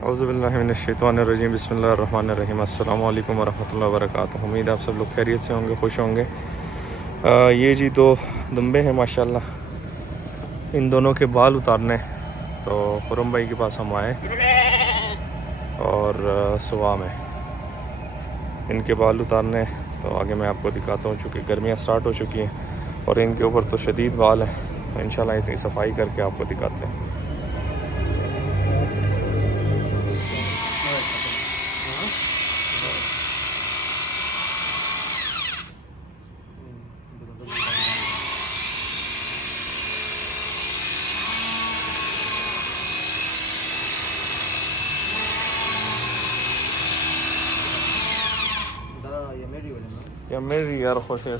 औज़ुबिल्लाहिमिनश्शैतानिर्रजीम बिस्मिल्लाहिर्रहमानिर्रहीम अस्सलामु अलैकुम वरहमतुल्लाहि वबरकातुहू। उम्मीद है आप सब लोग खैरियत से होंगे, खुश होंगे। ये जी दो दुम्बे हैं माशाल्लाह। इन दोनों के बाल उतारने तो खुरम भाई के पास हम आए और सुबह में इनके बाल उतारने। तो आगे मैं आपको दिखाता हूँ, चूँकि गर्मियाँ स्टार्ट हो चुकी हैं और इनके ऊपर तो शदीद बाल हैं। तो इंशाल्लाह इतनी सफाई करके आपको दिखाते हैं। Ya मेरी यार खुश है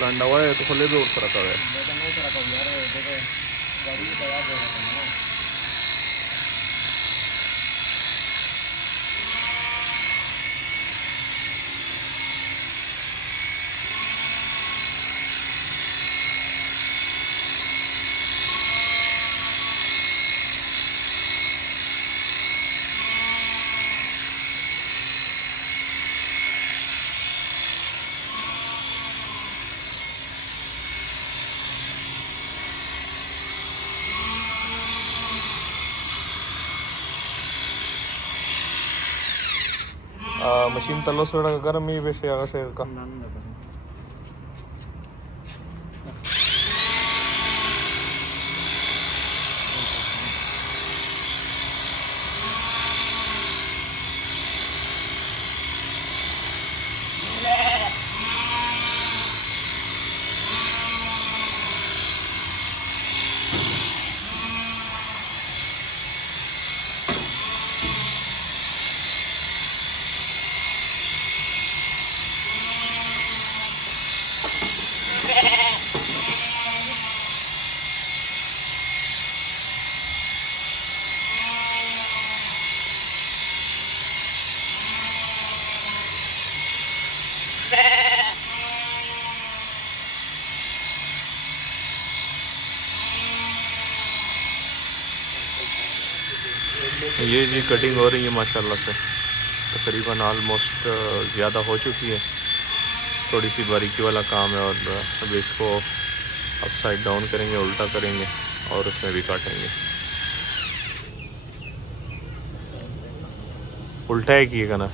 लांडा हुआ है तो खुले दूर पर रखा हुआ है। मशीन तलो सोड़ा गर्म ही बेशे आगे से का ये जी कटिंग हो रही है माशाल्लाह से। तकरीबन ऑलमोस्ट ज़्यादा हो चुकी है। थोड़ी सी बारीकी वाला काम है और अब इसको अपसाइड डाउन करेंगे, उल्टा करेंगे और उसमें भी काटेंगे। उल्टा है किएगा ना।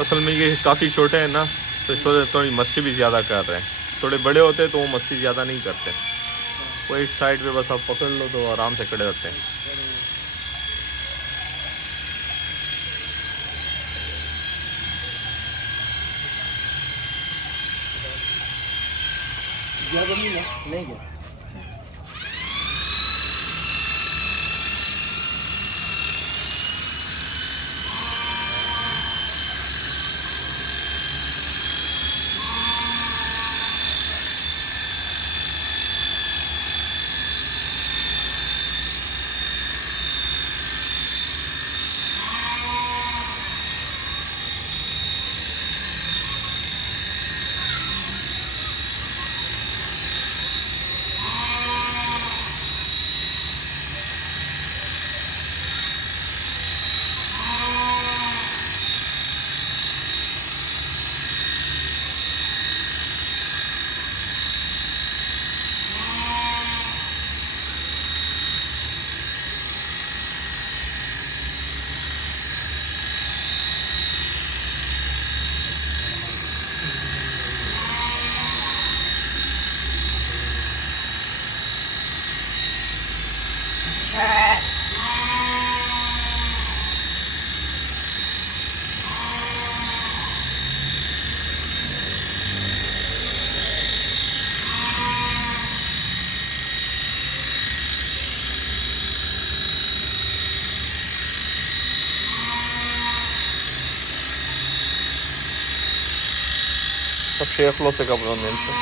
असल में ये काफ़ी छोटे हैं ना, तो इस वजह से थोड़ी मस्ती भी ज़्यादा कर रहे हैं। थोड़े बड़े होते तो वो मस्ती ज़्यादा नहीं करते। वो एक साइड पे बस आप पकड़ लो तो आराम से खड़े रहते हैं। नहीं क्या सब शेखलों से कपड़ों में इनसे।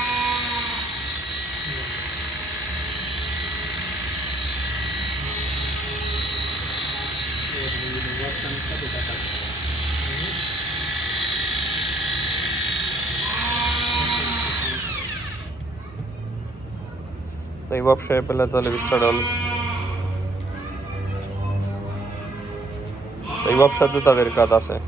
Tayvab şey pala tale vistadal. Tayvab şadı ta verkada se.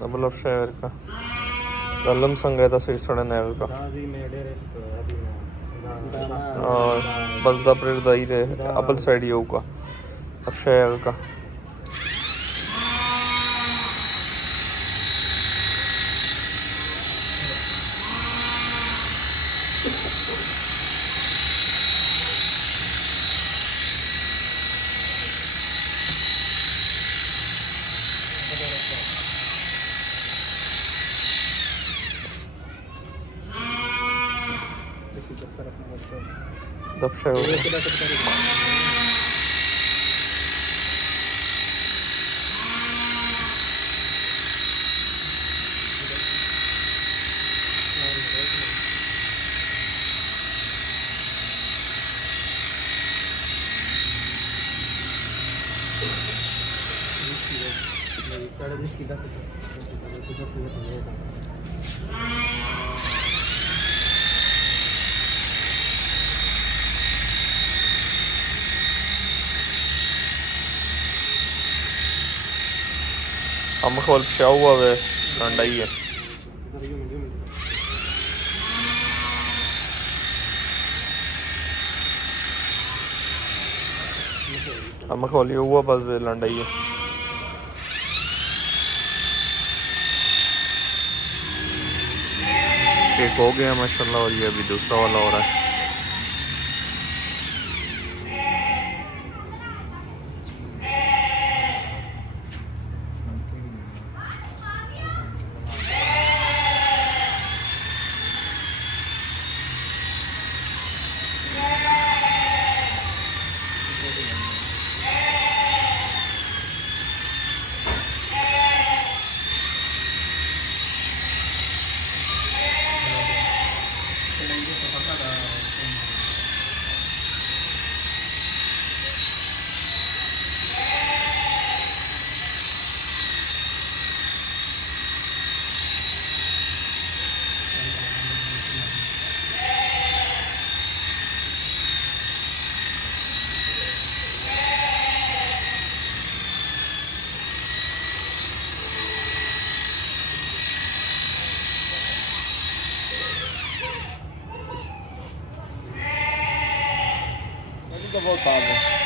Double of share ka. Dalam sangay da sir soda nail ka. बस दा प्रेर दा ही रे अपल साइड ही होगा अब शहर का दबशा होगा हम खोल पिछा हुआ वे ठंडा ही है हम खोली हुआ बस वे लंडा ही है एक हो गया माशाल्लाह और ये अभी दूसरा वाला हो रहा है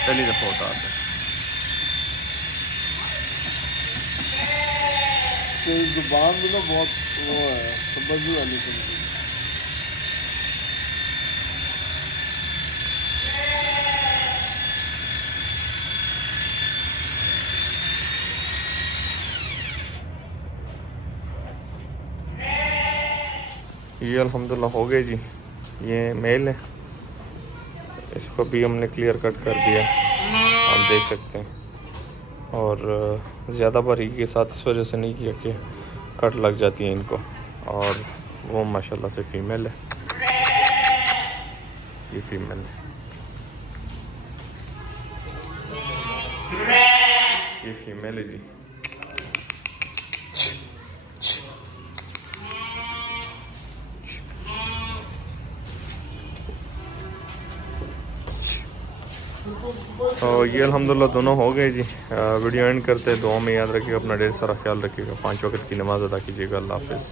पहली दफा होता है जुबान भी ना बहुत वो है समझने वाली ये अल्हम्दुलिल्लाह हो गए जी ये मेल है इसको भी हमने क्लियर कट कर दिया आप देख सकते हैं और ज़्यादा बारीकी के साथ इस वजह से नहीं किया कि कट लग जाती है इनको और वो माशाल्लाह से फीमेल है ये फीमेल है ये फीमेल है जी तो ये अल्हम्दुलिल्लाह दोनों हो गए जी वीडियो एंड करते हैं दुआ में याद रखिएगा अपना ढेर सारा ख्याल रखिएगा 5 वक्त की नमाज़ अदा कीजिएगा अल्लाह हाफ़िज़।